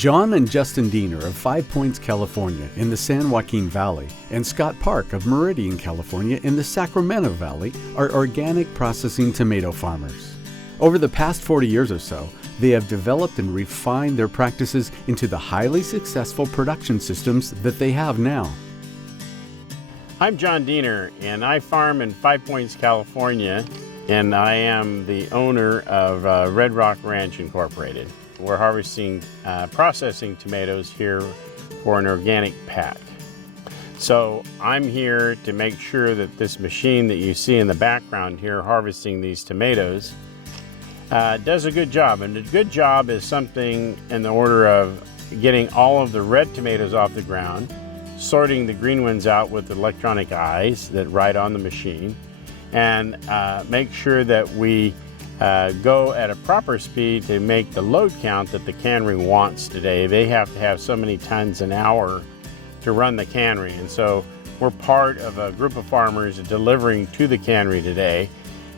John and Justin Diener of 5 Points, California in the San Joaquin Valley and Scott Park of Meridian, California in the Sacramento Valley are organic processing tomato farmers. Over the past 40 years or so, they have developed and refined their practices into the highly successful production systems that they have now. I'm John Diener, and I farm in 5 Points, California, and I am the owner of Red Rock Ranch Incorporated. We're harvesting, processing tomatoes here for an organic pack. So I'm here to make sure that this machine that you see in the background here harvesting these tomatoes does a good job. And a good job is something in the order of getting all of the red tomatoes off the ground, sorting the green ones out with electronic eyes that ride on the machine, and make sure that we go at a proper speed to make the load count that the cannery wants today. They have to have so many tons an hour to run the cannery, and so we're part of a group of farmers delivering to the cannery today.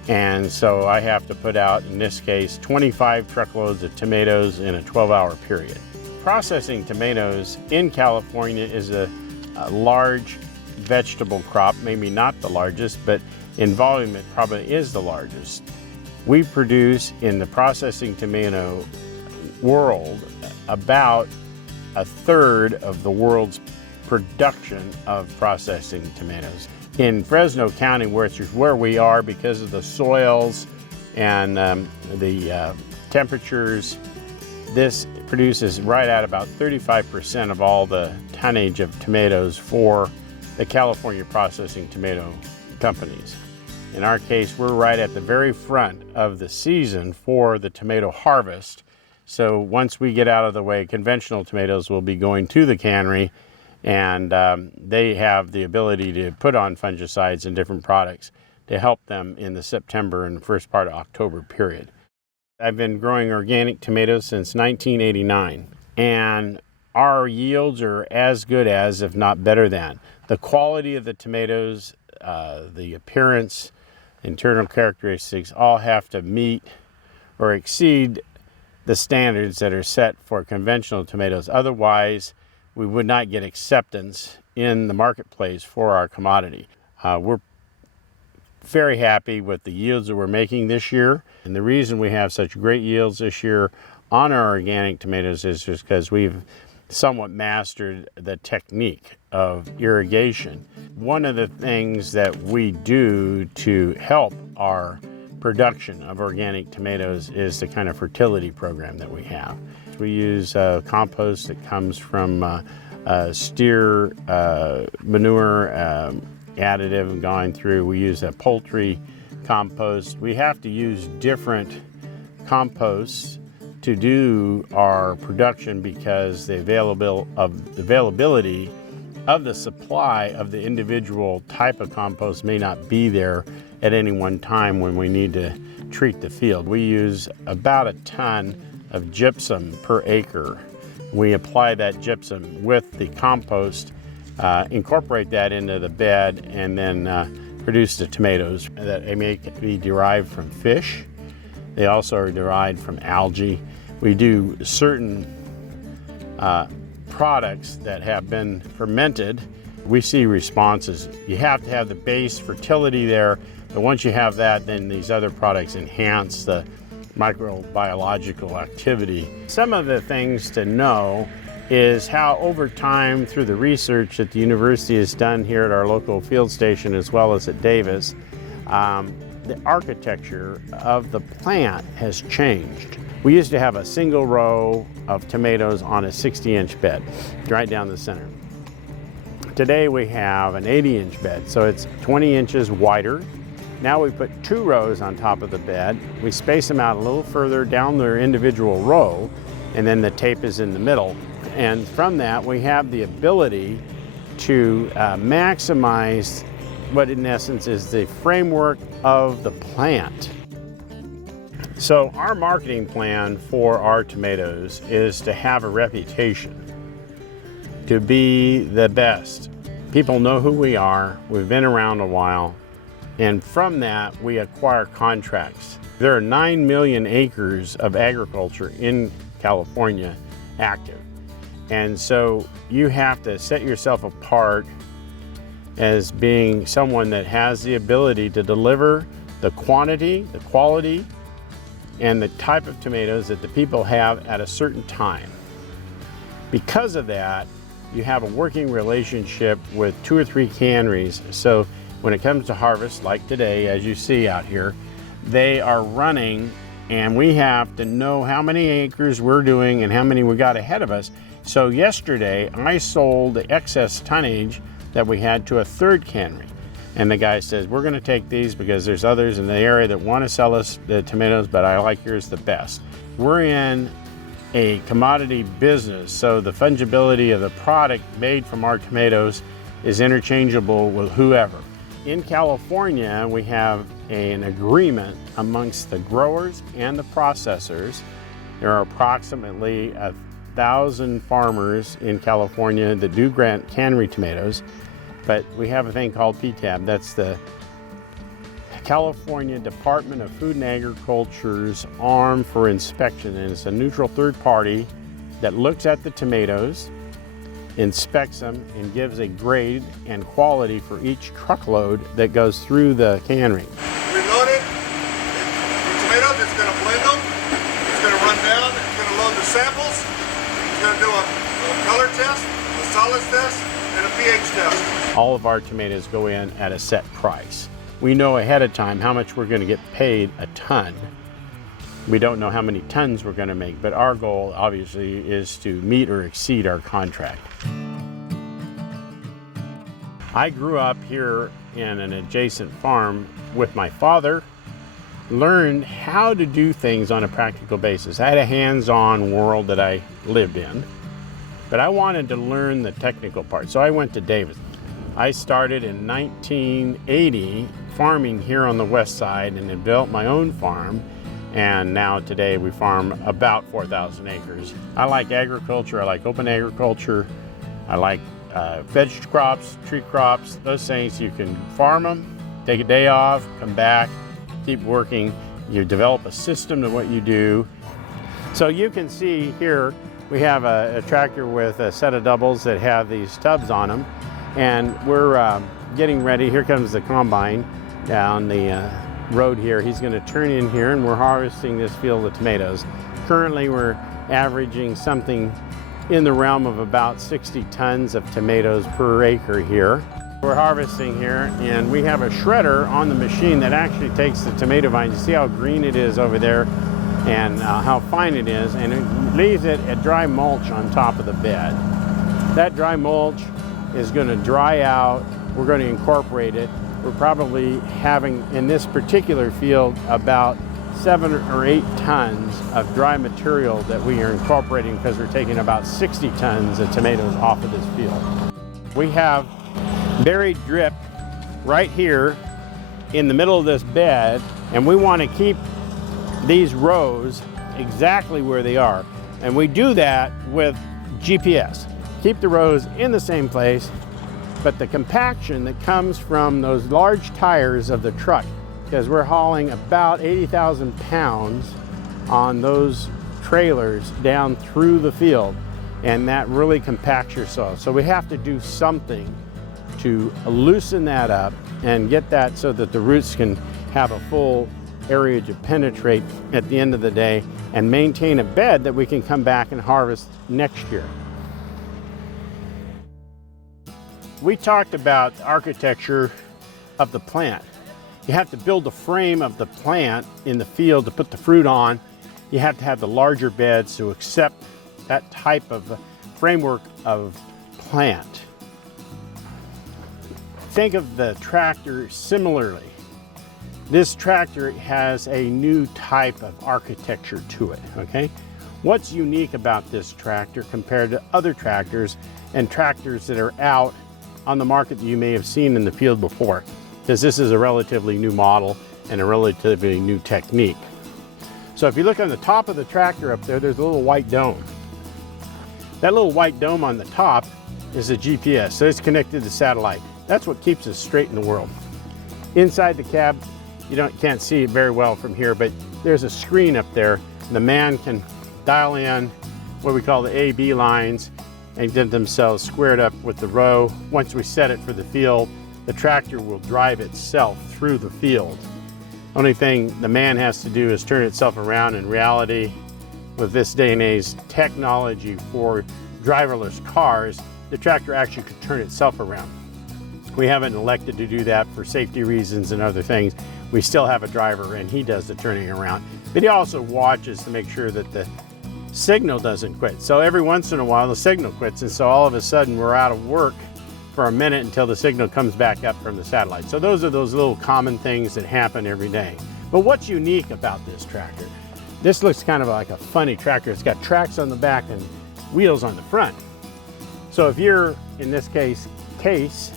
And so I have to put out, in this case, 25 truckloads of tomatoes in a 12-hour period. Processing tomatoes in California is a large vegetable crop, maybe not the largest, but in volume it probably is the largest. We produce in the processing tomato world about a third of the world's production of processing tomatoes. In Fresno County, which is where we are because of the soils and the temperatures, this produces right at about 35% of all the tonnage of tomatoes for the California processing tomato companies. In our case, we're right at the very front of the season for the tomato harvest. So once we get out of the way, conventional tomatoes will be going to the cannery, and they have the ability to put on fungicides and different products to help them in the September and the first part of October period. I've been growing organic tomatoes since 1989, and our yields are as good as, if not better than. The quality of the tomatoes, the appearance, internal characteristics all have to meet or exceed the standards that are set for conventional tomatoes. Otherwise, we would not get acceptance in the marketplace for our commodity. We're very happy with the yields that we're making this year. And the reason we have such great yields this year on our organic tomatoes is just because we've somewhat mastered the technique of irrigation. One of the things that we do to help our production of organic tomatoes is the kind of fertility program that we have. We use compost that comes from steer manure additive going through. We use a poultry compost. We have to use different composts to do our production because the availability of the supply of the individual type of compost may not be there at any one time when we need to treat the field. We use about a ton of gypsum per acre. We apply that gypsum with the compost, incorporate that into the bed, and then produce the tomatoes that may be derived from fish. They also are derived from algae. We do certain products that have been fermented. We see responses. You have to have the base fertility there, but once you have that, then these other products enhance the microbiological activity. Some of the things to know is how over time, through the research that the university has done here at our local field station as well as at Davis, the architecture of the plant has changed. We used to have a single row of tomatoes on a 60-inch bed, right down the center. Today we have an 80-inch bed, so it's 20 inches wider. Now we put 2 rows on top of the bed. We space them out a little further down their individual row, and then the tape is in the middle. And from that, we have the ability to maximize what in essence is the framework of the plant. So our marketing plan for our tomatoes is to have a reputation, to be the best. People know who we are, we've been around a while, and from that we acquire contracts. There are 9 million acres of agriculture in California active. And so you have to set yourself apart as being someone that has the ability to deliver the quantity, the quality, and the type of tomatoes that the people have at a certain time. Because of that, you have a working relationship with 2 or 3 canneries. So when it comes to harvest, like today, as you see out here, they are running, and we have to know how many acres we're doing and how many we got ahead of us. So yesterday, I sold the excess tonnage that we had to a 3rd cannery. And the guy says, we're gonna take these because there's others in the area that wanna sell us the tomatoes, but I like yours the best. We're in a commodity business, so the fungibility of the product made from our tomatoes is interchangeable with whoever. In California, we have an agreement amongst the growers and the processors. There are approximately 1,000 farmers in California that do grant cannery tomatoes, but we have a thing called PTAB. That's the California Department of Food and Agriculture's arm for inspection, and it's a neutral third party that looks at the tomatoes, inspects them, and gives a grade and quality for each truckload that goes through the cannery. We load it, the tomatoes, it's going to blend them, it's going to run down, it's going to load the samples, it's going to do a color test, a solids test, and a pH test. All of our tomatoes go in at a set price. We know ahead of time how much we're going to get paid a ton. We don't know how many tons we're going to make, but our goal obviously is to meet or exceed our contract. I grew up here in an adjacent farm with my father, learned how to do things on a practical basis. I had a hands-on world that I lived in, but I wanted to learn the technical part, so I went to Davis. I started in 1980 farming here on the west side and had built my own farm, and now today we farm about 4,000 acres. I like agriculture, I like open agriculture, I like vegetable crops, tree crops, those things. You can farm them, take a day off, come back, keep working. You develop a system to what you do. So you can see here we have a tractor with a set of doubles that have these tubs on them, and we're getting ready. Here comes the combine down the road here. He's going to turn in here, and we're harvesting this field of tomatoes. Currently we're averaging something in the realm of about 60 tons of tomatoes per acre here. We're harvesting here, and we have a shredder on the machine that actually takes the tomato vines. You see how green it is over there and how fine it is, and it leaves it at dry mulch on top of the bed. That dry mulch is going to dry out. We're going to incorporate it. We're probably having, in this particular field, about 7 or 8 tons of dry material that we are incorporating because we're taking about 60 tons of tomatoes off of this field. We have buried drip right here in the middle of this bed, and we want to keep these rows exactly where they are. And we do that with GPS. Keep the rows in the same place, but the compaction that comes from those large tires of the truck, because we're hauling about 80,000 pounds on those trailers down through the field, and that really compacts your soil. So we have to do something to loosen that up and get that so that the roots can have a full area to penetrate at the end of the day and maintain a bed that we can come back and harvest next year. We talked about the architecture of the plant. You have to build the frame of the plant in the field to put the fruit on. You have to have the larger beds to accept that type of framework of plant. Think of the tractor similarly. This tractor has a new type of architecture to it, okay? What's unique about this tractor compared to other tractors and tractors that are out on the market that you may have seen in the field before? Because this is a relatively new model and a relatively new technique. So if you look on the top of the tractor up there, there's a little white dome. That little white dome on the top is a GPS, so it's connected to satellite. That's what keeps us straight in the world. Inside the cab, you can't see it very well from here, but there's a screen up there. The man can dial in what we call the A/B lines and get themselves squared up with the row. Once we set it for the field, the tractor will drive itself through the field. Only thing the man has to do is turn itself around. In reality, with this day and age technology for driverless cars, the tractor actually could turn itself around. We haven't elected to do that for safety reasons and other things. We still have a driver and he does the turning around. But he also watches to make sure that the signal doesn't quit. So every once in a while the signal quits, and so all of a sudden we're out of work for a minute until the signal comes back up from the satellite. So those are those little common things that happen every day. But what's unique about this tractor? This looks kind of like a funny tractor. It's got tracks on the back and wheels on the front. So if you're, in this case, Case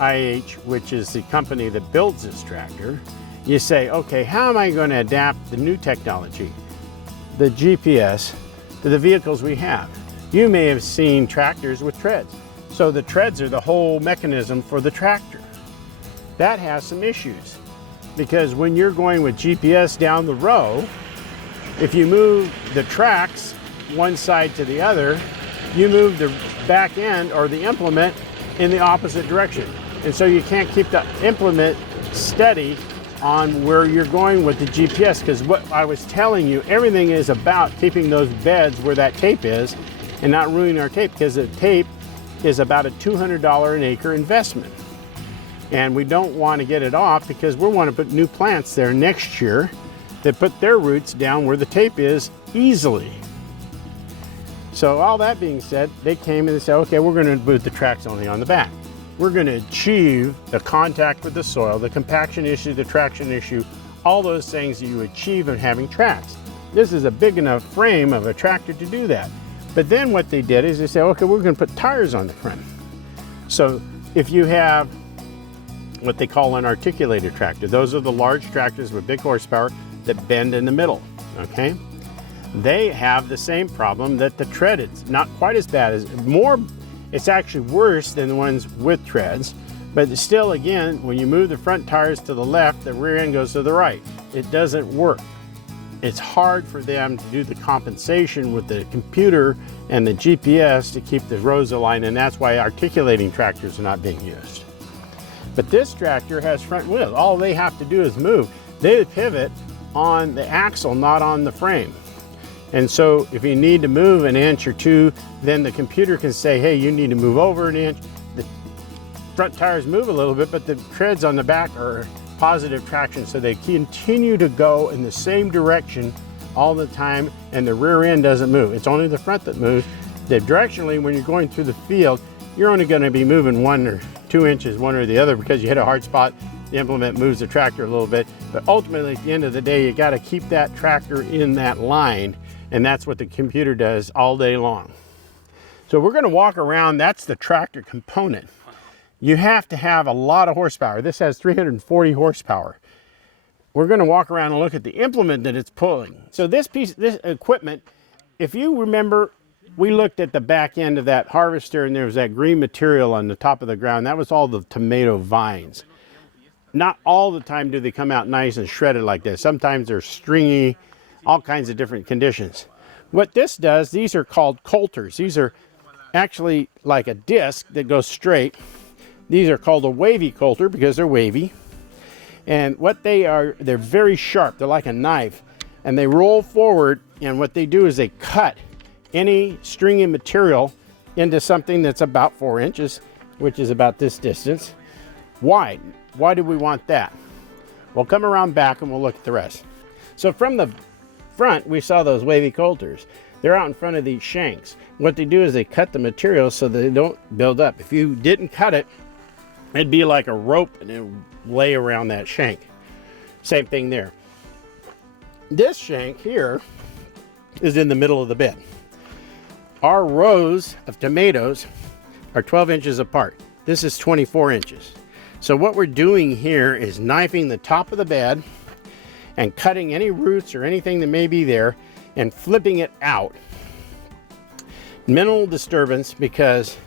IH, which is the company that builds this tractor, you say, okay, how am I going to adapt the new technology, the GPS, to the vehicles we have? You may have seen tractors with treads. So the treads are the whole mechanism for the tractor. That has some issues because when you're going with GPS down the row, if you move the tracks one side to the other, you move the back end or the implement in the opposite direction. And so you can't keep the implement steady on where you're going with the GPS, because what I was telling you, everything is about keeping those beds where that tape is and not ruining our tape, because the tape is about a $200 an acre investment. And we don't want to get it off because we want to put new plants there next year that put their roots down where the tape is easily. So all that being said, they came and they said, okay, we're going to put the tracks only on the back. We're going to achieve the contact with the soil, the compaction issue, the traction issue, all those things that you achieve in having tracks. This is a big enough frame of a tractor to do that. But then what they did is they said, okay, we're going to put tires on the front. So if you have what they call an articulated tractor, those are the large tractors with big horsepower that bend in the middle, okay? They have the same problem that the treaded, not quite as bad as, it's actually worse than the ones with treads, but still, again, when you move the front tires to the left, the rear end goes to the right. It doesn't work. It's hard for them to do the compensation with the computer and the GPS to keep the rows aligned, and that's why articulating tractors are not being used. But this tractor has front wheels. All they have to do is move. They pivot on the axle, not on the frame. And so if you need to move an inch or two, then the computer can say, hey, you need to move over an inch. The front tires move a little bit, but the treads on the back are positive traction, so they continue to go in the same direction all the time, and the rear end doesn't move. It's only the front that moves. That directionally, when you're going through the field, you're only going to be moving 1 or 2 inches, one or the other, because you hit a hard spot. The implement moves the tractor a little bit, but ultimately, at the end of the day, you got to keep that tractor in that line, and that's what the computer does all day long. So we're going to walk around. That's the tractor component. You have to have a lot of horsepower. This has 340 horsepower. We're going to walk around and look at the implement that it's pulling. So this equipment, if you remember, we looked at the back end of that harvester and there was that green material on the top of the ground. That was all the tomato vines. Not all the time do they come out nice and shredded like this. Sometimes they're stringy, all kinds of different conditions. What this does, these are called coulters. These are actually like a disc that goes straight. These are called a wavy coulter because they're wavy. And what they are, they're very sharp. They're like a knife. And they roll forward, and what they do is they cut any stringy material into something that's about 4 inches, which is about this distance, wide. Why do we want that? We'll come around back and we'll look at the rest. So from the front, we saw those wavy coulters. They're out in front of these shanks. What they do is they cut the material so they don't build up. If you didn't cut it, it'd be like a rope and it would lay around that shank. Same thing there. This shank here is in the middle of the bed. Our rows of tomatoes are 12 inches apart. This is 24 inches. So what we're doing here is knifing the top of the bed and cutting any roots or anything that may be there and flipping it out. Minimal disturbance, because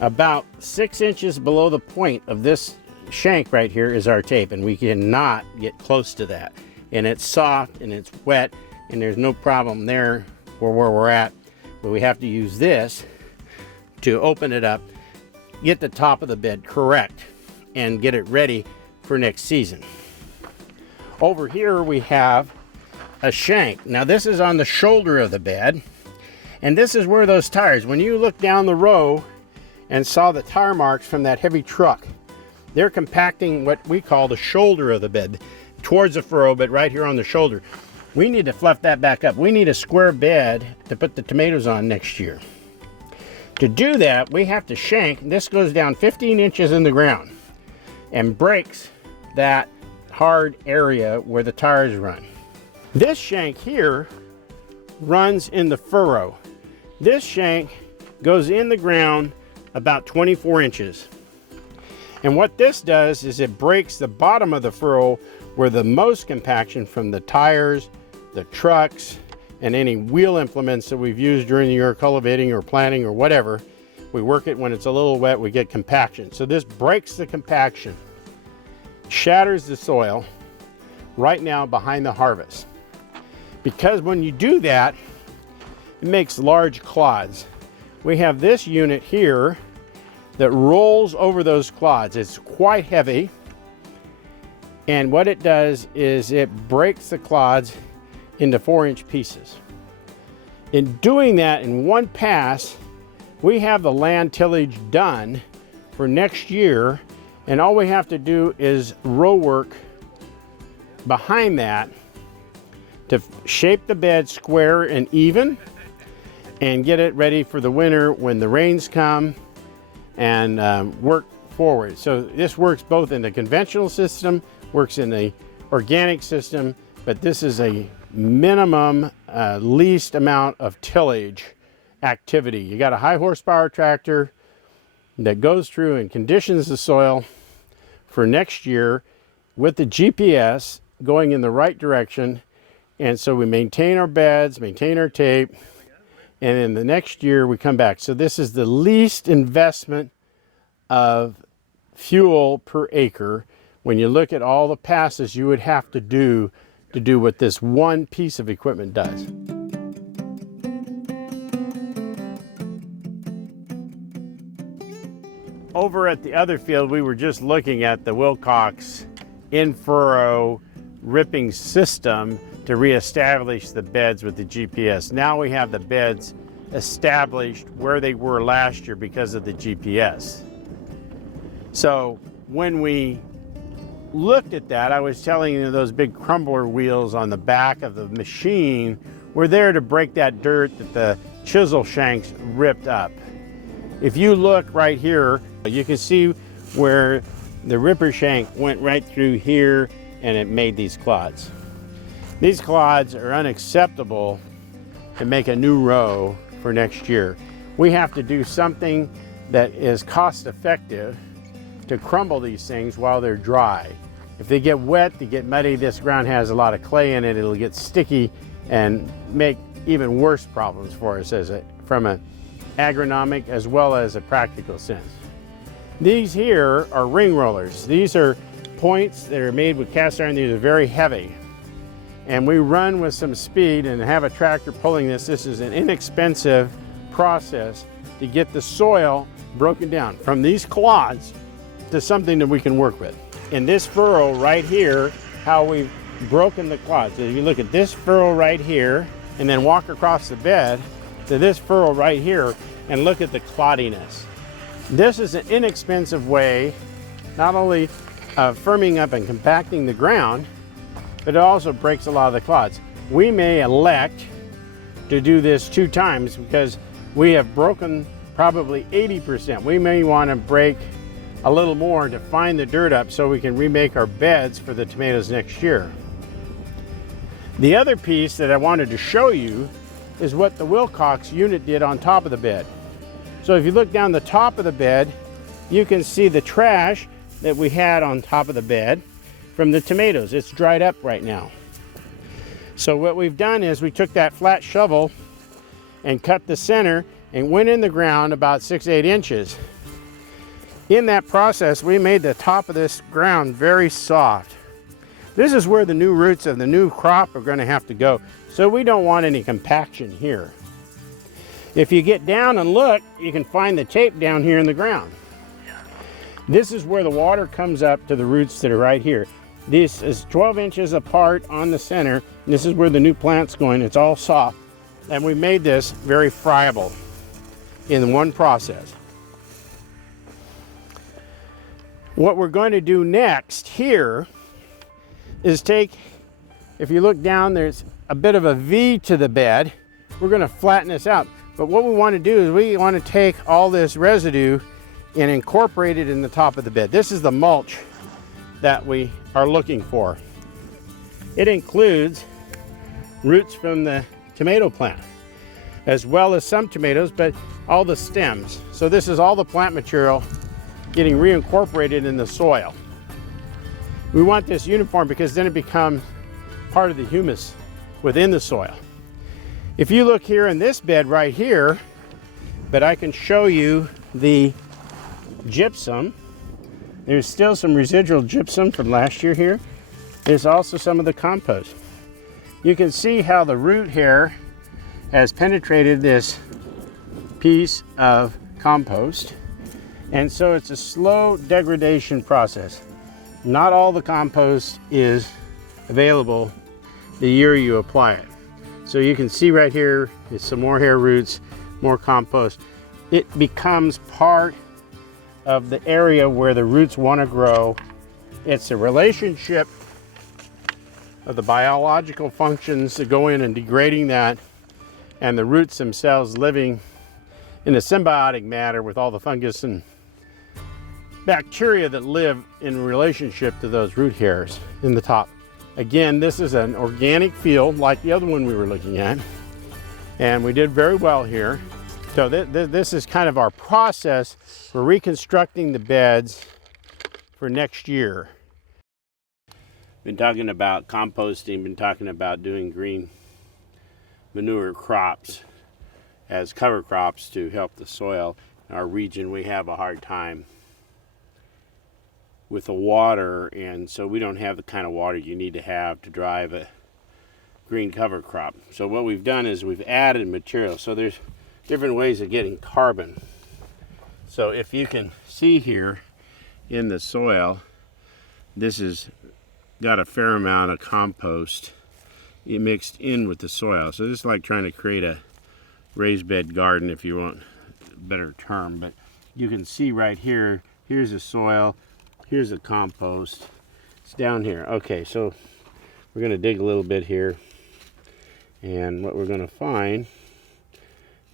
about 6 inches below the point of this shank right here is our tape, and we cannot get close to that. And it's soft and it's wet and there's no problem there where we're at, but we have to use this to open it up, get the top of the bed correct, and get it ready for next season. Over here we have a shank. Now this is on the shoulder of the bed, and this is where those tires, when you look down the row and saw the tire marks from that heavy truck, they're compacting what we call the shoulder of the bed towards the furrow, but right here on the shoulder. We need to fluff that back up. We need a square bed to put the tomatoes on next year. To do that, we have to shank. This goes down 15 inches in the ground and breaks that hard area where the tires run. This shank here runs in the furrow. This shank goes in the ground about 24 inches. And what this does is it breaks the bottom of the furrow where the most compaction from the tires, the trucks, and any wheel implements that we've used during the year, cultivating or planting or whatever. We work it when it's a little wet, we get compaction. So this breaks the compaction, shatters the soil right now behind the harvest. Because when you do that, it makes large clods. We have this unit here that rolls over those clods. It's quite heavy. And what it does is it breaks the clods into 4-inch pieces. In doing that in one pass, we have the land tillage done for next year, and all we have to do is row work behind that to shape the bed square and even and get it ready for the winter when the rains come, and work forward. So this works both in the conventional system, works in the organic system, but this is a minimum least amount of tillage activity. You got a high horsepower tractor that goes through and conditions the soil for next year with the GPS going in the right direction. And so we maintain our beds, maintain our tape, and in the next year we come back. So this is the least investment of fuel per acre when you look at all the passes you would have to do what this one piece of equipment does. Over at the other field, we were just looking at the Wilcox in-furrow ripping system to reestablish the beds with the GPS. Now we have the beds established where they were last year because of the GPS. So when we looked at that, I was telling you those big crumbler wheels on the back of the machine were there to break that dirt that the chisel shanks ripped up. If you look right here, you can see where the ripper shank went right through here and it made these clods. These clods are unacceptable to make a new row for next year. We have to do something that is cost effective to crumble these things while they're dry. If they get wet, they get muddy, this ground has a lot of clay in it, it'll get sticky and make even worse problems for us from an agronomic as well as a practical sense. These here are ring rollers. These are points that are made with cast iron. These are very heavy. And we run with some speed and have a tractor pulling this. This is an inexpensive process to get the soil broken down from these clods to something that we can work with. In this furrow right here, how we've broken the clods. If you look at this furrow right here and then walk across the bed to this furrow right here and look at the cloddiness. This is an inexpensive way not only of firming up and compacting the ground, but it also breaks a lot of the clods. We may elect to do this 2 times because we have broken probably 80%. We may want to break a little more to find the dirt up so we can remake our beds for the tomatoes next year. The other piece that I wanted to show you is what the Wilcox unit did on top of the bed. So if you look down the top of the bed, you can see the trash that we had on top of the bed from the tomatoes. It's dried up right now. So what we've done is we took that flat shovel and cut the center and went in the ground about 6-8 inches. In that process, we made the top of this ground very soft. This is where the new roots of the new crop are going to have to go. So we don't want any compaction here. If you get down and look, you can find the tape down here in the ground. This is where the water comes up to the roots that are right here. This is 12 inches apart on the center. And this is where the new plant's going. It's all soft. And we made this very friable in one process. What we're going to do next here is take, if you look down, there's a bit of a V to the bed. We're going to flatten this out. But what we want to do is we want to take all this residue and incorporate it in the top of the bed. This is the mulch that we are looking for. It includes roots from the tomato plant, as well as some tomatoes, but all the stems. So this is all the plant material getting reincorporated in the soil. We want this uniform because then it becomes part of the humus within the soil. If you look here in this bed right here, but I can show you the gypsum. There's still some residual gypsum from last year here. There's also some of the compost. You can see how the root hair has penetrated this piece of compost. And so it's a slow degradation process. Not all the compost is available the year you apply it. So you can see right here is some more hair roots, more compost. It becomes part of the area where the roots want to grow. It's a relationship of the biological functions that go in and degrading that, and the roots themselves living in a symbiotic manner with all the fungus and bacteria that live in relationship to those root hairs in the top. Again, this is an organic field like the other one we were looking at, and we did very well here. So this is kind of our process for reconstructing the beds for next year. Been talking about composting, been talking about doing green manure crops as cover crops to help the soil. In our region, we have a hard time with the water, and so we don't have the kind of water you need to have to drive a green cover crop. So what we've done is we've added material. So there's different ways of getting carbon. So if you can see here in the soil, this has got a fair amount of compost mixed in with the soil. So this is like trying to create a raised bed garden, if you want a better term. But you can see right here, here's the soil, here's the compost. It's down here. Okay, so we're going to dig a little bit here, and what we're going to find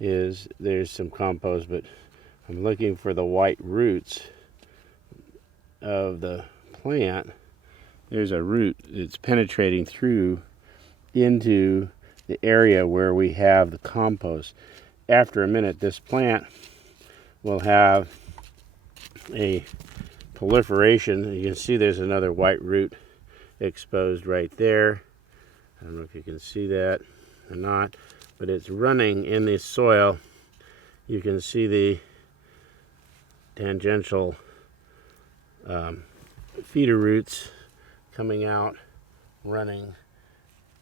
is there's some compost, but I'm looking for the white roots of the plant. There's a root that's penetrating through into the area where we have the compost. After a minute, this plant will have a proliferation. You can see there's another white root exposed right there. I don't know if you can see that or not, but it's running in the soil. You can see the tangential feeder roots coming out, running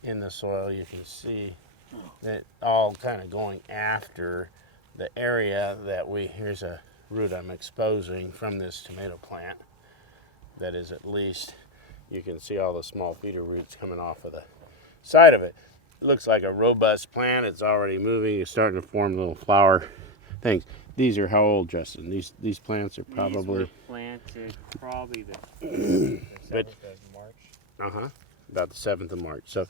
in the soil. You can see that all kind of going after the area that here's a root I'm exposing from this tomato plant that is at least, you can see all the small feeder roots coming off of the side of it. It looks like a robust plant. It's already moving. It's starting to form little flower things. These are how old, Justin? These plants are probably... These were planted probably the 7th of March. About the 7th of March. So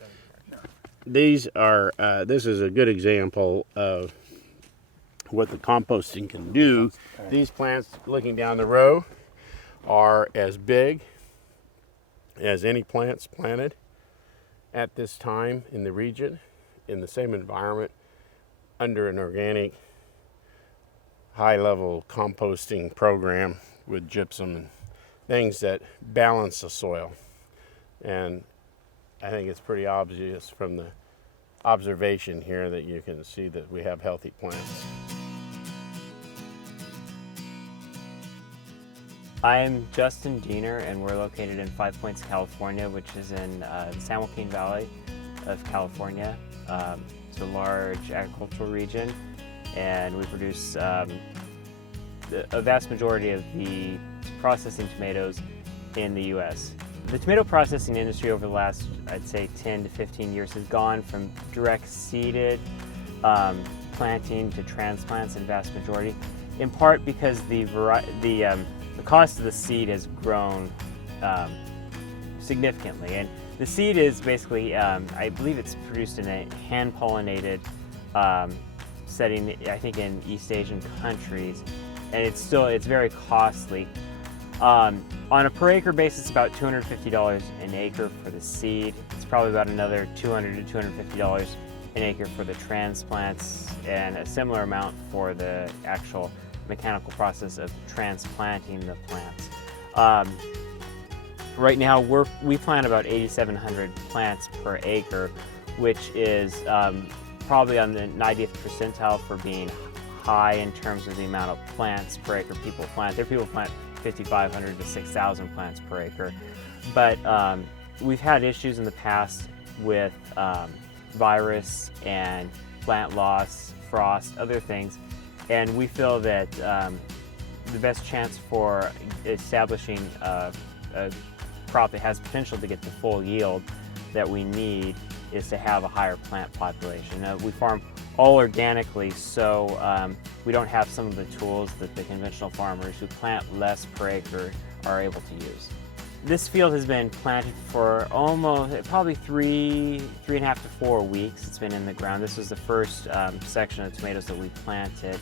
these are, this is a good example of what the composting can do. These plants, looking down the row, are as big as any plants planted at this time in the region, in the same environment, under an organic, high-level composting program with gypsum and things that balance the soil. And I think it's pretty obvious from the observation here that you can see that we have healthy plants. I'm Justin Diener, and we're located in 5 Points, California, which is in the San Joaquin Valley of California. It's a large agricultural region, and we produce a vast majority of the processing tomatoes in the U.S. The tomato processing industry over the last, I'd say, 10 to 15 years has gone from direct seeded planting to transplants in vast majority, in part because the cost of the seed has grown significantly. And the seed is basically, I believe it's produced in a hand-pollinated setting, I think in East Asian countries, and it's very costly. On a per acre basis, about $250 an acre for the seed. It's probably about another $200 to $250 an acre for the transplants, and a similar amount for the actual mechanical process of transplanting the plants. Right now, we plant about 8,700 plants per acre, which is probably on the 90th percentile for being high in terms of the amount of plants per acre people plant. There are people who plant 5,500 to 6,000 plants per acre, but we've had issues in the past with virus and plant loss, frost, other things, and we feel that the best chance for establishing a crop that has potential to get the full yield that we need is to have a higher plant population. We farm all organically, so we don't have some of the tools that the conventional farmers who plant less per acre are able to use. This field has been planted for probably three and a half to 4 weeks. It's been in the ground. This was the first section of tomatoes that we planted.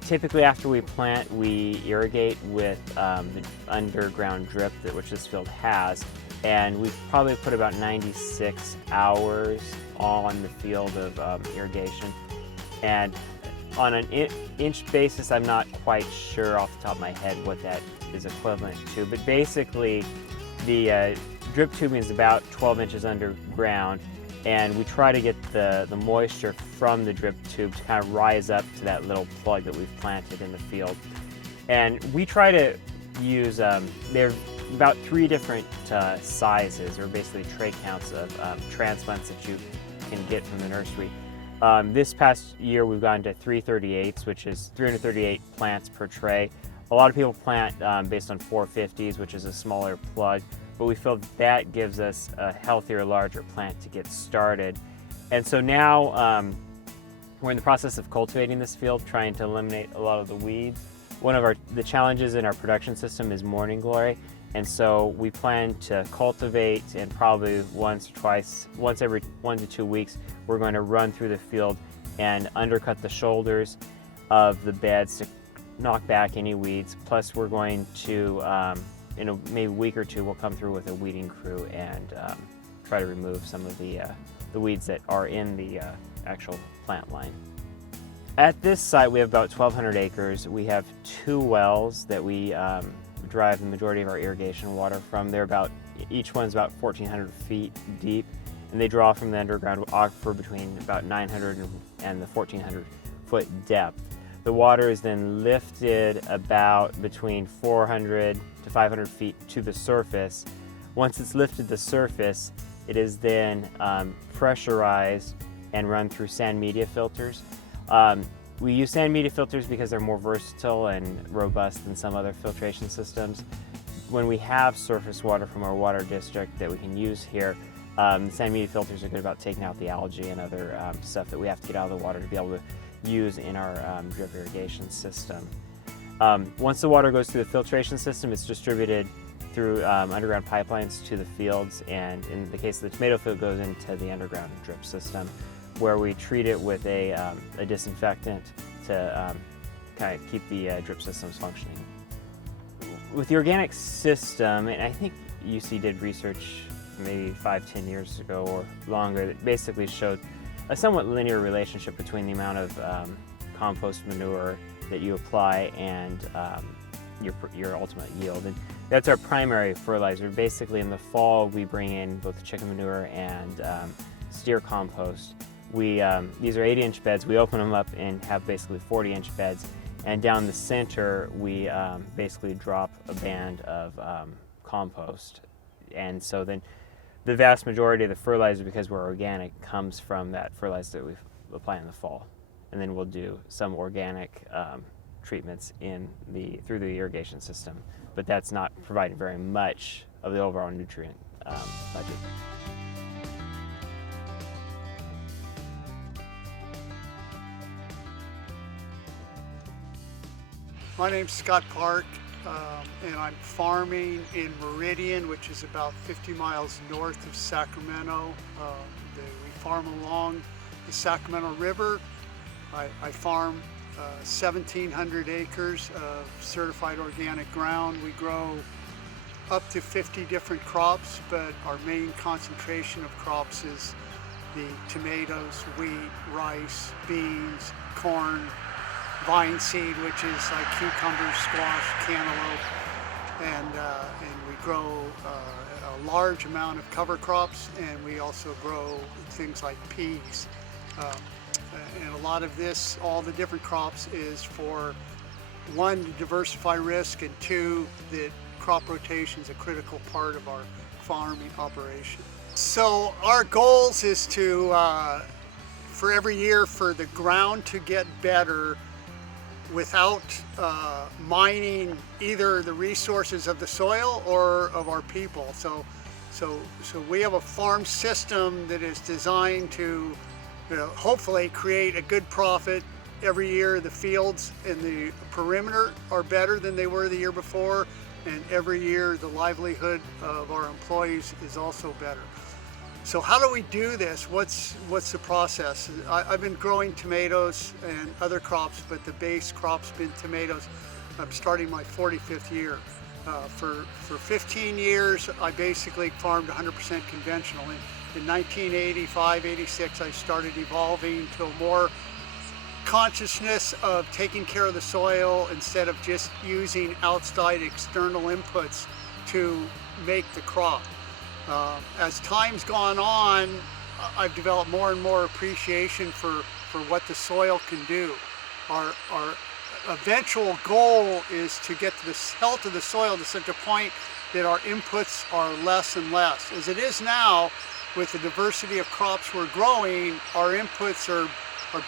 Typically after we plant, we irrigate with the underground drip which this field has, and we've probably put about 96 hours on the field of irrigation. And on an inch basis, I'm not quite sure off the top of my head what that is equivalent to, but basically the drip tubing is about 12 inches underground, and we try to get the moisture from the drip tube to kind of rise up to that little plug that we've planted in the field. And we try to use, there are about 3 different sizes, or basically tray counts of transplants that you can get from the nursery. This past year we've gone to 338s, which is 338 plants per tray. A lot of people plant based on 450s, which is a smaller plug, but we feel that gives us a healthier, larger plant to get started. And so now we're in the process of cultivating this field, trying to eliminate a lot of the weeds. One of the challenges in our production system is morning glory, and so we plan to cultivate, and probably once every 1 to 2 weeks, we're going to run through the field and undercut the shoulders of the beds to knock back any weeds. Plus we're going to, in maybe a week or two, we'll come through with a weeding crew and try to remove some of the weeds that are in the actual plant line. At this site we have about 1,200 acres. We have 2 wells that we derive the majority of our irrigation water from. Each one's about 1,400 feet deep, and they draw from the underground aquifer between about 900 and the 1,400 foot depth. The water is then lifted about between 400 to 500 feet to the surface. Once it's lifted to the surface, it is then pressurized and run through sand media filters. We use sand media filters because they're more versatile and robust than some other filtration systems. When we have surface water from our water district that we can use here, the sand media filters are good about taking out the algae and other stuff that we have to get out of the water to be able to use in our drip irrigation system. Once the water goes through the filtration system, it's distributed through underground pipelines to the fields, and in the case of the tomato field, goes into the underground drip system, where we treat it with a disinfectant to kind of keep the drip systems functioning. With the organic system, and I think UC did research maybe 5-10 years ago or longer that basically showed a somewhat linear relationship between the amount of compost manure that you apply and your ultimate yield. And that's our primary fertilizer. Basically in the fall we bring in both chicken manure and steer compost. These are 80-inch beds. We open them up and have basically 40-inch beds, and down the center we basically drop a band of compost. And so then the vast majority of the fertilizer, because we're organic, comes from that fertilizer that we apply in the fall. and then we'll do some organic treatments through the irrigation system. But that's not providing very much of the overall nutrient budget. My name's Scott Park, and I'm farming in Meridian, which is about 50 miles north of Sacramento. We farm along the Sacramento River. I farm 1,700 acres of certified organic ground. We grow up to 50 different crops, but our main concentration of crops is the tomatoes, wheat, rice, beans, corn, vine seed, which is like cucumbers, squash, cantaloupe, and we grow a large amount of cover crops, and we also grow things like peas. And a lot of this, all the different crops, is for one, to diversify risk, and two, that crop rotation is a critical part of our farming operation. So our goals is to, for every year, for the ground to get better without mining either the resources of the soil or of our people. So we have a farm system that is designed to, hopefully create a good profit every year. The fields and the perimeter are better than they were the year before, and every year the livelihood of our employees is also better. So how do we do this? What's the process? I've been growing tomatoes and other crops, but the base crop's been tomatoes. I'm starting my 45th year. For 15 years, I basically farmed 100% conventional. In 1985, 86, I started evolving to a more consciousness of taking care of the soil instead of just using outside external inputs to make the crop. As time's gone on, I've developed more and more appreciation for what the soil can do. Our eventual goal is to get to the health of the soil to such a point that our inputs are less and less. As it is now, with the diversity of crops we're growing, our inputs are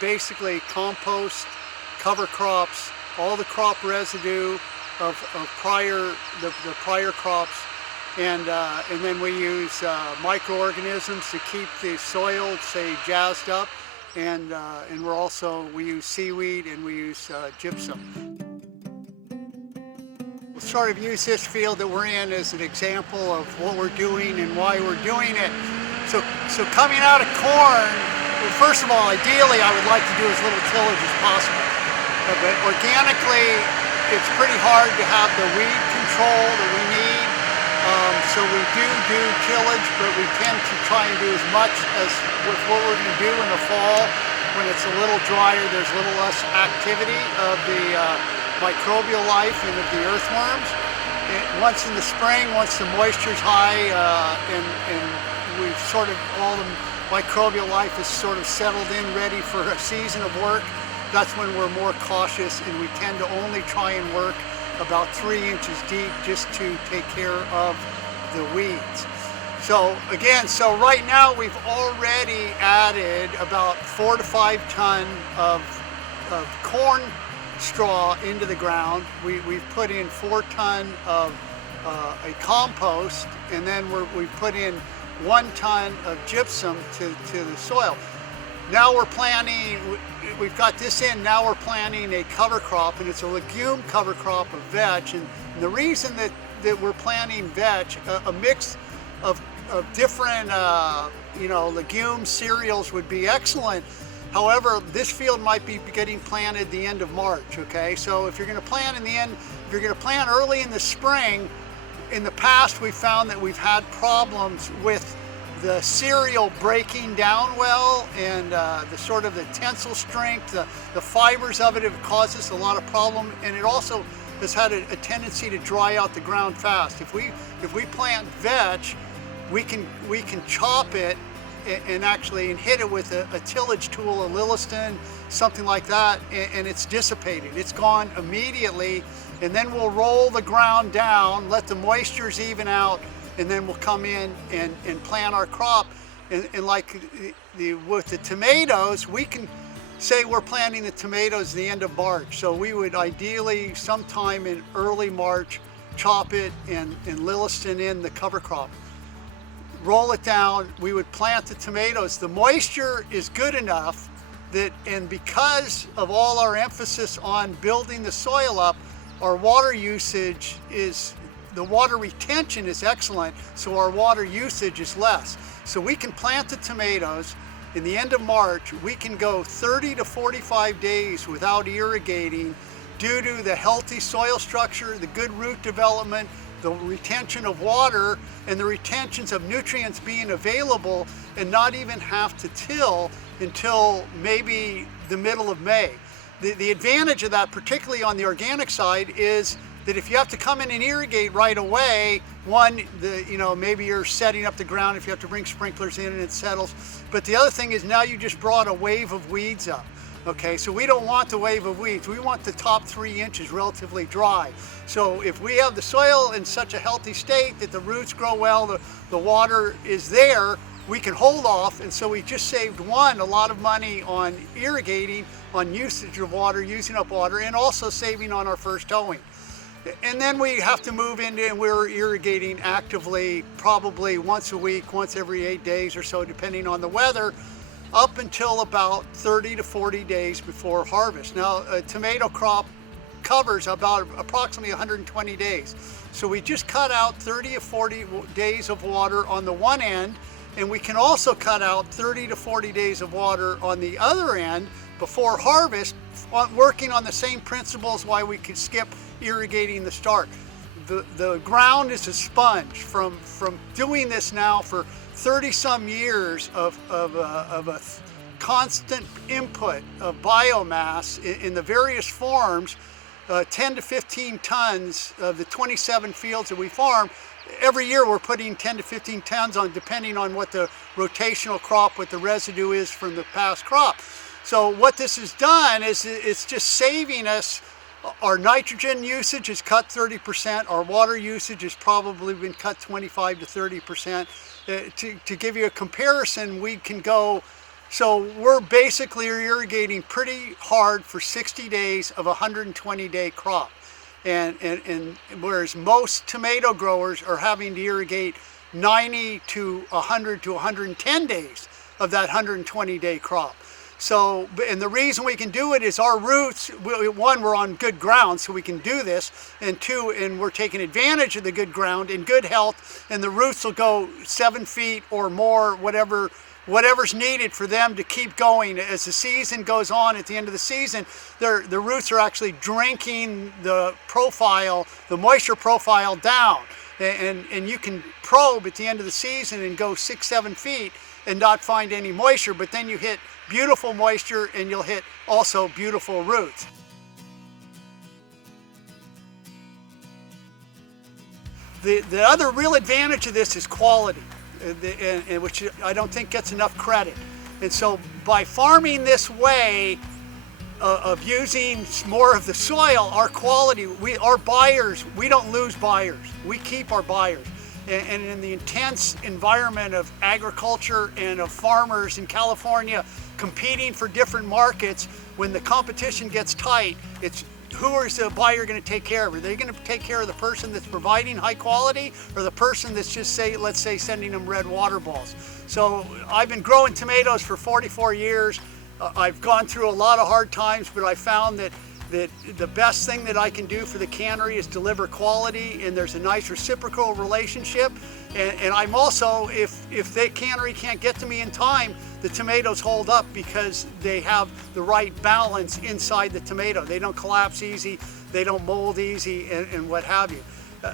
basically compost, cover crops, all the crop residue of the prior crops, and then we use microorganisms to keep the soil, say, jazzed up, and we use seaweed and we use gypsum. We'll sort of use this field that we're in as an example of what we're doing and why we're doing it. So coming out of corn, well, first of all, ideally I would like to do as little tillage as possible. But organically, it's pretty hard to have the weed control that we need. So we do tillage, but we tend to try and do as much as with what we're going to do in the fall. When it's a little drier, there's a little less activity of the microbial life and of the earthworms. Once in the spring, once the moisture's high, and we've sort of, all the microbial life is sort of settled in, ready for a season of work, that's when we're more cautious, and we tend to only try and work about 3 inches deep just to take care of the weeds. So again, right now we've already added about 4 to 5 ton of corn straw into the ground. We've put in 4 ton of a compost, and then we've put in 1 ton of gypsum to the soil. Now we're planting, we've got this in, now we're planting a cover crop, and it's a legume cover crop of vetch. And the reason that we're planting vetch, a mix of different legume cereals would be excellent. However, this field might be getting planted the end of March, okay? So if you're gonna plant if you're gonna plant early in the spring, in the past we've found that we've had problems with the cereal breaking down well, and the tensile strength, the fibers of it have caused us a lot of problem, and it also has had a tendency to dry out the ground fast. If we plant vetch, we can chop it and actually hit it with a tillage tool, a Lilliston, something like that, and it's dissipated. It's gone immediately, and then we'll roll the ground down, let the moistures even out, and then we'll come in and plant our crop. And like with the tomatoes, we can say we're planting the tomatoes the end of March, so we would ideally sometime in early March chop it and Lilliston in the cover crop. Roll it down, we would plant the tomatoes. The moisture is good enough that, and because of all our emphasis on building the soil up, our water usage is, the water retention is excellent, so our water usage is less. So we can plant the tomatoes in the end of March. We can go 30 to 45 days without irrigating due to the healthy soil structure, the good root development, the retention of water, and the retentions of nutrients being available, and not even have to till until maybe the middle of May. The advantage of that, particularly on the organic side, is that if you have to come in and irrigate right away, one, maybe you're setting up the ground if you have to bring sprinklers in and it settles. But the other thing is now you just brought a wave of weeds up. Okay, so we don't want the wave of weeds. We want the top 3 inches relatively dry. So if we have the soil in such a healthy state that the roots grow well, the water is there, we can hold off. And so we just saved, one, a lot of money on irrigating, on usage of water, using up water, and also saving on our first towing. And then we have to move into, and we're irrigating actively probably once a week, once every 8 days or so, depending on the weather, up until about 30 to 40 days before harvest. Now, a tomato crop covers about approximately 120 days. So we just cut out 30 to 40 days of water on the one end, and we can also cut out 30 to 40 days of water on the other end before harvest, working on the same principles why we could skip irrigating the start. The ground is a sponge. From doing this now for 30 some years of a constant input of biomass in the various forms, 10 to 15 tons of the 27 fields that we farm. Every year we're putting 10 to 15 tons on, depending on what the rotational crop, what the residue is from the past crop. So what this has done is it's just saving us. Our nitrogen usage is cut 30%. Our water usage has probably been cut 25 to 30%. To give you a comparison, we can go, so we're basically irrigating pretty hard for 60 days of a 120-day crop. And whereas most tomato growers are having to irrigate 90 to 100 to 110 days of that 120-day crop. So, and the reason we can do it is our roots, one, we're on good ground, so we can do this, and two, and we're taking advantage of the good ground in good health, and the roots will go 7 feet or more, whatever's needed for them to keep going. As the season goes on, at the end of the season, the roots are actually drinking the profile, the moisture profile down. And you can probe at the end of the season and go 6-7 feet and not find any moisture, but then you hit beautiful moisture and you'll hit also beautiful roots. The other real advantage of this is quality, which I don't think gets enough credit. And so by farming this way, of using more of the soil, our quality, our buyers, we don't lose buyers. We keep our buyers. And in the intense environment of agriculture and of farmers in California competing for different markets, when the competition gets tight, it's who is the buyer going to take care of? Are they going to take care of the person that's providing high quality, or the person that's just, let's say, sending them red water balls? So I've been growing tomatoes for 44 years. I've gone through a lot of hard times, but I found that the best thing that I can do for the cannery is deliver quality, and there's a nice reciprocal relationship. And I'm also, if the cannery can't get to me in time, the tomatoes hold up because they have the right balance inside the tomato. They don't collapse easy, they don't mold easy, and what have you.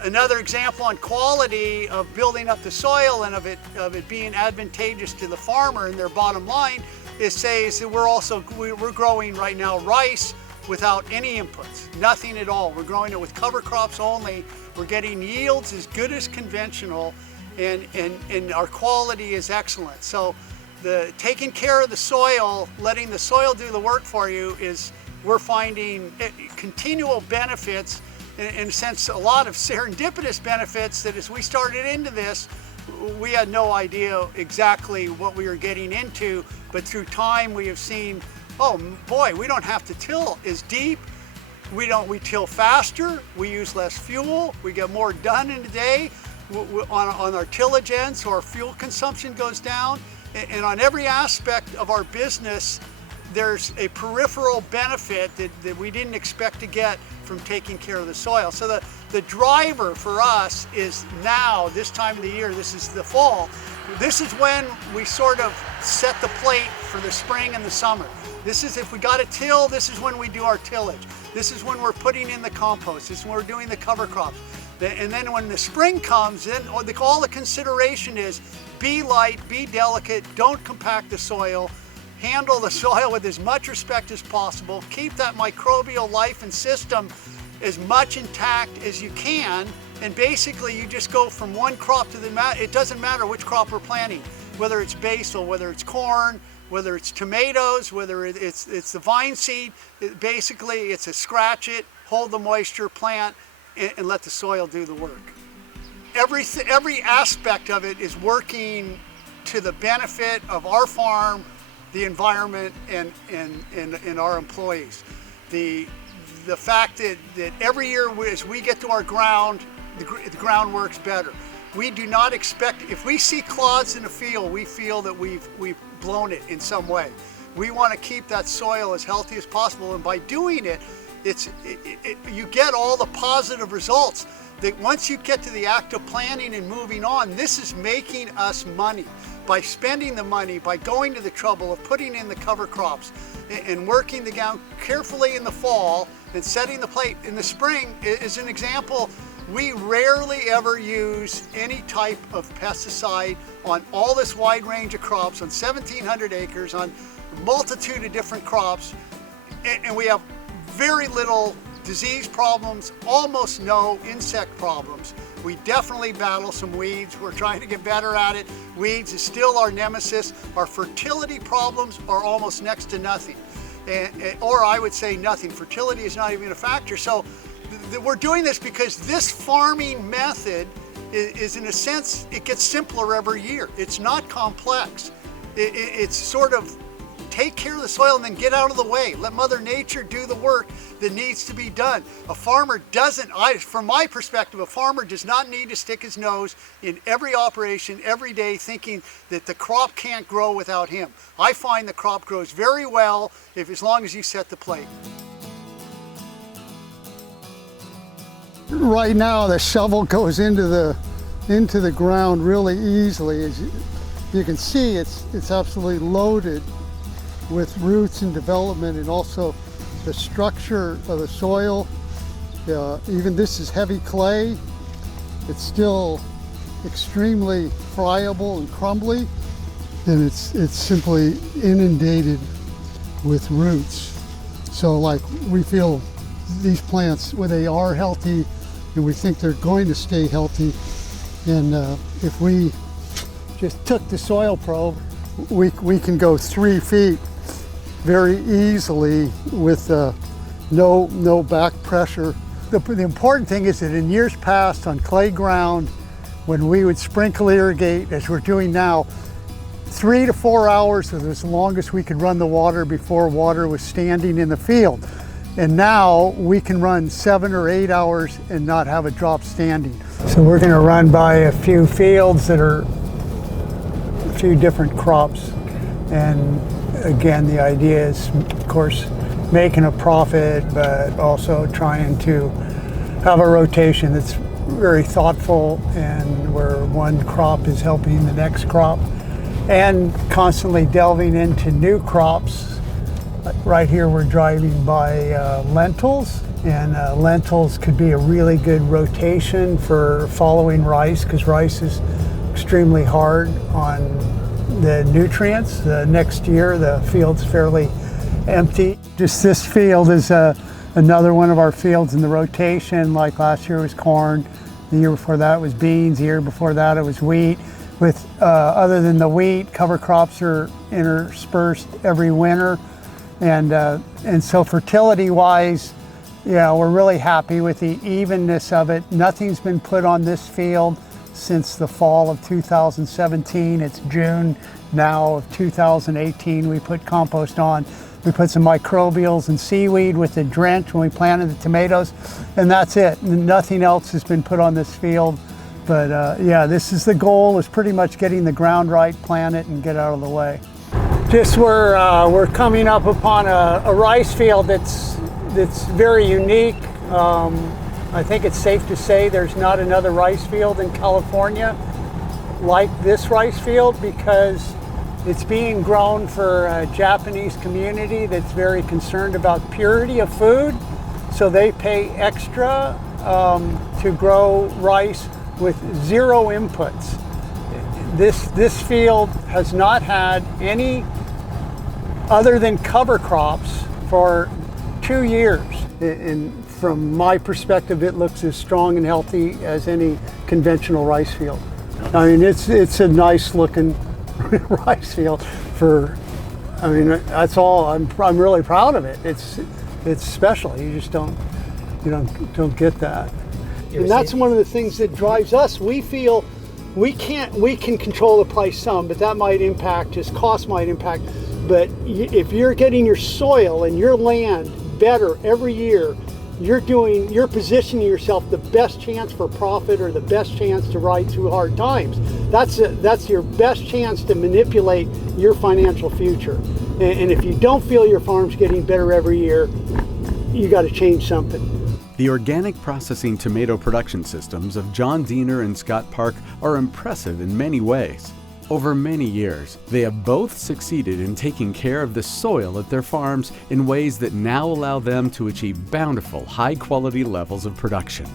Another example on quality of building up the soil and of it being advantageous to the farmer and their bottom line is that we're growing right now rice without any inputs, nothing at all. We're growing it with cover crops only. We're getting yields as good as conventional, and our quality is excellent. So taking care of the soil, letting the soil do the work for you, we're finding continual benefits, in a sense a lot of serendipitous benefits that as we started into this, we had no idea exactly what we were getting into, but through time we have seen oh boy, we don't have to till as deep. We till faster, we use less fuel, we get more done in a day on our tillage end, so our fuel consumption goes down. And on every aspect of our business, there's a peripheral benefit that we didn't expect to get from taking care of the soil. So the driver for us is now, this time of the year, this is the fall. This is when we sort of set the plate for the spring and the summer. This is, if we got to till, this is when we do our tillage. This is when we're putting in the compost. This is when we're doing the cover crops. And then when the spring comes in, all the consideration is be light, be delicate, don't compact the soil, handle the soil with as much respect as possible, keep that microbial life and system as much intact as you can, and basically you just go from one crop to it doesn't matter which crop we're planting, whether it's basil, whether it's corn, whether it's tomatoes, whether it's the vine seed. Basically it's a scratch it, hold the moisture, plant, and let the soil do the work. Every aspect of it is working to the benefit of our farm, the environment, and our employees. The fact that every year as we get to our ground, the ground works better. We do not expect, if we see clods in the field, we feel that we've blown it in some way. We want to keep that soil as healthy as possible, and by doing it, you get all the positive results. That once you get to the act of planting and moving on, this is making us money. By spending the money, by going to the trouble of putting in the cover crops and working the ground carefully in the fall and setting the plate in the spring is an example. We rarely ever use any type of pesticide on all this wide range of crops, on 1,700 acres, on a multitude of different crops, and we have very little disease problems, almost no insect problems. We definitely battle some weeds. We're trying to get better at it. Weeds is still our nemesis. Our fertility problems are almost next to nothing. Or I would say nothing. Fertility is not even a factor. So we're doing this because this farming method is in a sense, it gets simpler every year. It's not complex. It's sort of take care of the soil and then get out of the way. Let Mother Nature do the work that needs to be done. A farmer doesn't, from my perspective, a farmer does not need to stick his nose in every operation every day thinking that the crop can't grow without him. I find the crop grows very well as long as you set the plate. Right now the shovel goes into the ground really easily. As you can see, it's absolutely loaded with roots and development, and also the structure of the soil. Even this is heavy clay. It's still extremely friable and crumbly, and it's simply inundated with roots. So like, we feel these plants, when they are healthy, and we think they're going to stay healthy, and if we just took the soil probe, we can go 3 feet very easily with no back pressure. The important thing is that in years past on clay ground, when we would sprinkle irrigate, as we're doing now, 3 to 4 hours was as long as we could run the water before water was standing in the field. And now we can run 7 or 8 hours and not have a drop standing. So we're going to run by a few fields that are a few different crops. And again, the idea is, of course, making a profit, but also trying to have a rotation that's very thoughtful and where one crop is helping the next crop, and constantly delving into new crops. Right here we're driving by lentils, and lentils could be a really good rotation for following rice, because rice is extremely hard on the nutrients. The next year the field's fairly empty. Just this field is another one of our fields in the rotation. Like last year was corn, the year before that was beans, the year before that it was wheat. With other than the wheat, cover crops are interspersed every winter. And so fertility wise, yeah, we're really happy with the evenness of it. Nothing's been put on this field since the fall of 2017. It's June now of 2018. We put compost on. We put some microbials and seaweed with the drench when we planted the tomatoes, and that's it. Nothing else has been put on this field. But yeah, this is the goal, is pretty much getting the ground right, plant it, and get out of the way. Just we're coming up upon a rice field that's very unique. I think it's safe to say there's not another rice field in California like this rice field, because it's being grown for a Japanese community that's very concerned about purity of food. So they pay extra to grow rice with zero inputs. This field has not had any other than cover crops for 2 years. And from my perspective, it looks as strong and healthy as any conventional rice field. I mean, it's a nice looking rice field for, I mean, that's all. I'm really proud of it. It's special. You just don't get that. And that's one of the things that drives us. We feel we can control the price some, but that might impact, his cost might impact. But if you're getting your soil and your land better every year, you're positioning yourself the best chance for profit, or the best chance to ride through hard times. That's your best chance to manipulate your financial future. And if you don't feel your farm's getting better every year, you got to change something. The organic processing tomato production systems of John Diener and Scott Park are impressive in many ways. Over many years, they have both succeeded in taking care of the soil at their farms in ways that now allow them to achieve bountiful, high-quality levels of production.